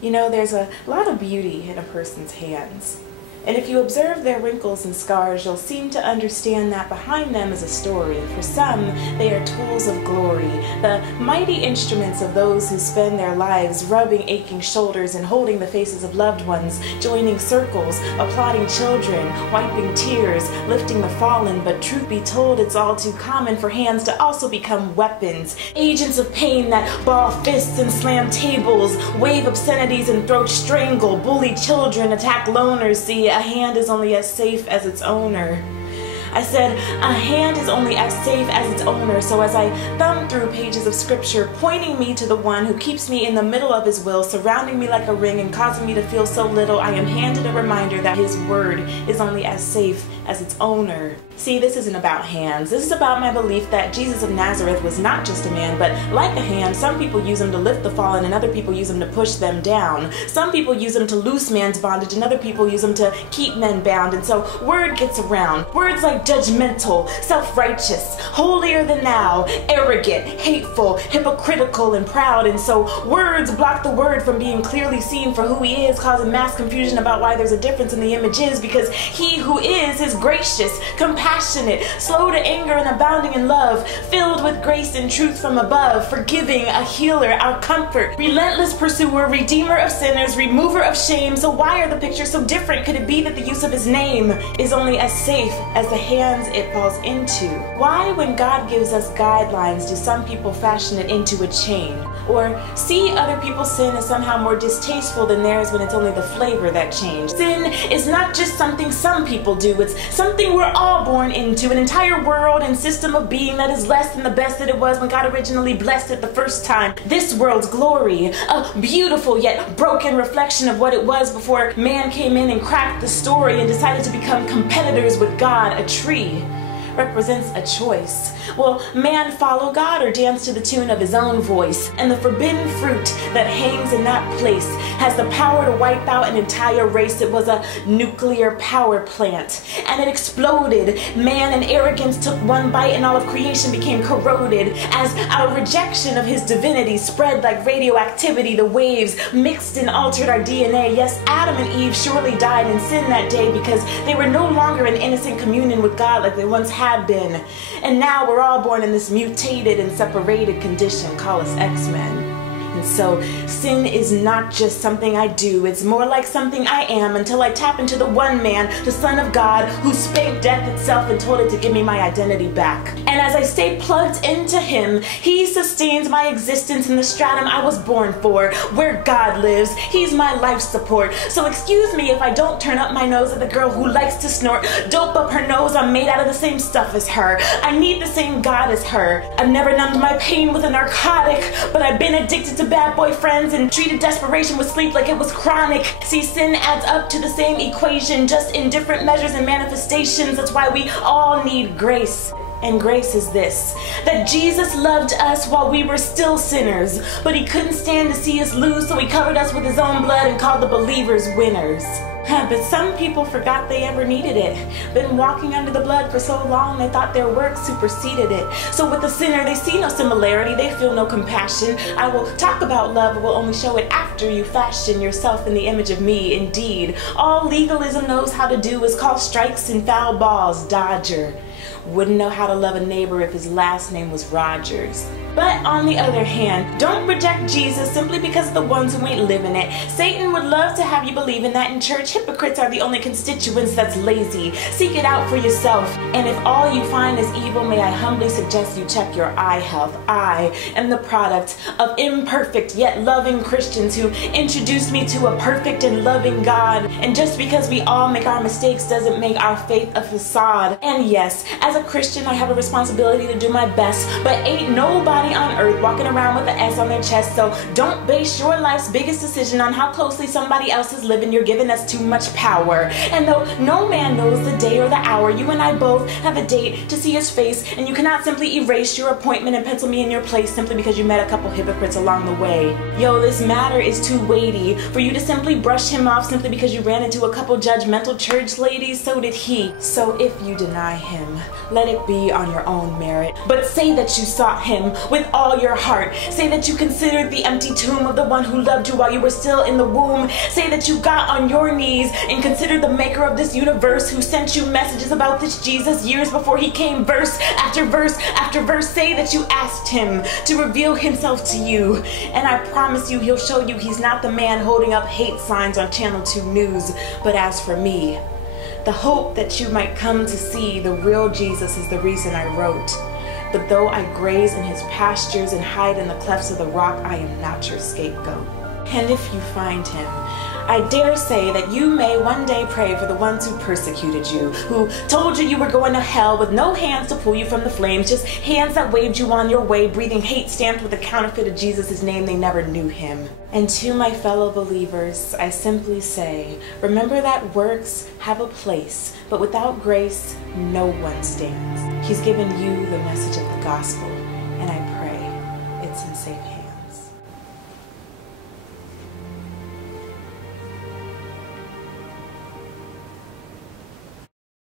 You know, there's a lot of beauty in a person's hands. And if you observe their wrinkles and scars, you'll seem to understand that behind them is a story. For some, they are tools of glory, the mighty instruments of those who spend their lives rubbing aching shoulders and holding the faces of loved ones, joining circles, applauding children, wiping tears, lifting the fallen. But truth be told, it's all too common for hands to also become weapons, agents of pain that ball fists and slam tables, wave obscenities and throat strangle, bully children, attack loners. See, a hand is only as safe as its owner. I said, a hand is only as safe as its owner. So as I thumb through pages of scripture, pointing me to the one who keeps me in the middle of his will, surrounding me like a ring and causing me to feel so little, I am handed a reminder that his word is only as safe as its owner. See, this isn't about hands. This is about my belief that Jesus of Nazareth was not just a man, but like a hand, some people use him to lift the fallen and other people use him to push them down. Some people use him to loose man's bondage and other people use him to keep men bound. And so word gets around. Words like judgmental, self-righteous, holier than thou, arrogant, hateful, hypocritical, and proud. And so words block the word from being clearly seen for who he is, causing mass confusion about why there's a difference in the images, because he who is gracious, compassionate, slow to anger and abounding in love, filled with grace and truth from above, forgiving, a healer, our comfort, relentless pursuer, redeemer of sinners, remover of shame. So why are the pictures so different? Could it be that the use of his name is only as safe as the hands it falls into? Why, when God gives us guidelines, do some people fashion it into a chain? Or see other people's sin as somehow more distasteful than theirs when it's only the flavor that changed? Sin is not just something some people do, it's something we're all born into, an entire world and system of being that is less than the best that it was when God originally blessed it the first time. This world's glory, a beautiful yet broken reflection of what it was before man came in and cracked the story and decided to become competitors with God. A tree represents a choice. Will man follow God or dance to the tune of his own voice? And the forbidden fruit that hangs in that place has the power to wipe out an entire race. It was a nuclear power plant and it exploded. Man in arrogance took one bite and all of creation became corroded as our rejection of his divinity spread like radioactivity. The waves mixed and altered our DNA. Yes, Adam and Eve surely died in sin that day because they were no longer in innocent communion with God like they once had been. And now we're all born in this mutated and separated condition. Call us X-Men. And so sin is not just something I do, it's more like something I am until I tap into the one man, the Son of God, who spanked death itself and told it to give me my identity back. And as I stay plugged into him, he sustains my existence in the stratum I was born for, where God lives. He's my life support. So excuse me if I don't turn up my nose at the girl who likes to snort dope up her nose. I'm made out of the same stuff as her. I need the same God as her. I've never numbed my pain with a narcotic, but I've been addicted to bad boyfriends and treated desperation with sleep like it was chronic. See, sin adds up to the same equation, just in different measures and manifestations. That's why we all need grace. And grace is this, that Jesus loved us while we were still sinners, but he couldn't stand to see us lose, so he covered us with his own blood and called the believers winners. But some people forgot they ever needed it. Been walking under the blood for so long they thought their work superseded it. So with the sinner they see no similarity, they feel no compassion. I will talk about love but will only show it after you fashion yourself in the image of me. Indeed, all legalism knows how to do is call strikes and foul balls Dodger. Wouldn't know how to love a neighbor if his last name was Rogers. But on the other hand, don't reject Jesus simply because of the ones who ain't living it. Satan would love to have you believing that in church hypocrites are the only constituents that's lazy. Seek it out for yourself. And if all you find is evil, may I humbly suggest you check your eye health. I am the product of imperfect yet loving Christians who introduced me to a perfect and loving God. And just because we all make our mistakes doesn't make our faith a facade. And yes, as a Christian, I have a responsibility to do my best, but ain't nobody on earth walking around with an S on their chest. So don't base your life's biggest decision on how closely somebody else is living. You're giving us too much power. And though no man knows the day or the hour, you and I both have a date to see his face, and you cannot simply erase your appointment and pencil me in your place simply because you met a couple hypocrites along the way. Yo, this matter is too weighty for you to simply brush him off simply because you ran into a couple judgmental church ladies. So did he. So if you deny him, let it be on your own merit. But say that you sought him with all your heart. Say that you considered the empty tomb of the one who loved you while you were still in the womb. Say that you got on your knees and considered the maker of this universe who sent you messages about this Jesus years before he came, verse after verse after verse. Say that you asked him to reveal himself to you, and I promise you he'll show you he's not the man holding up hate signs on Channel 2 News. But as for me, the hope that you might come to see the real Jesus is the reason I wrote. But though I graze in his pastures and hide in the clefts of the rock, I am not your scapegoat. And if you find him, I dare say that you may one day pray for the ones who persecuted you, who told you you were going to hell with no hands to pull you from the flames, just hands that waved you on your way, breathing hate stamped with a counterfeit of Jesus' name. They never knew him. And to my fellow believers, I simply say, remember that works have a place, but without grace, no one stands. He's given you the message of the gospel.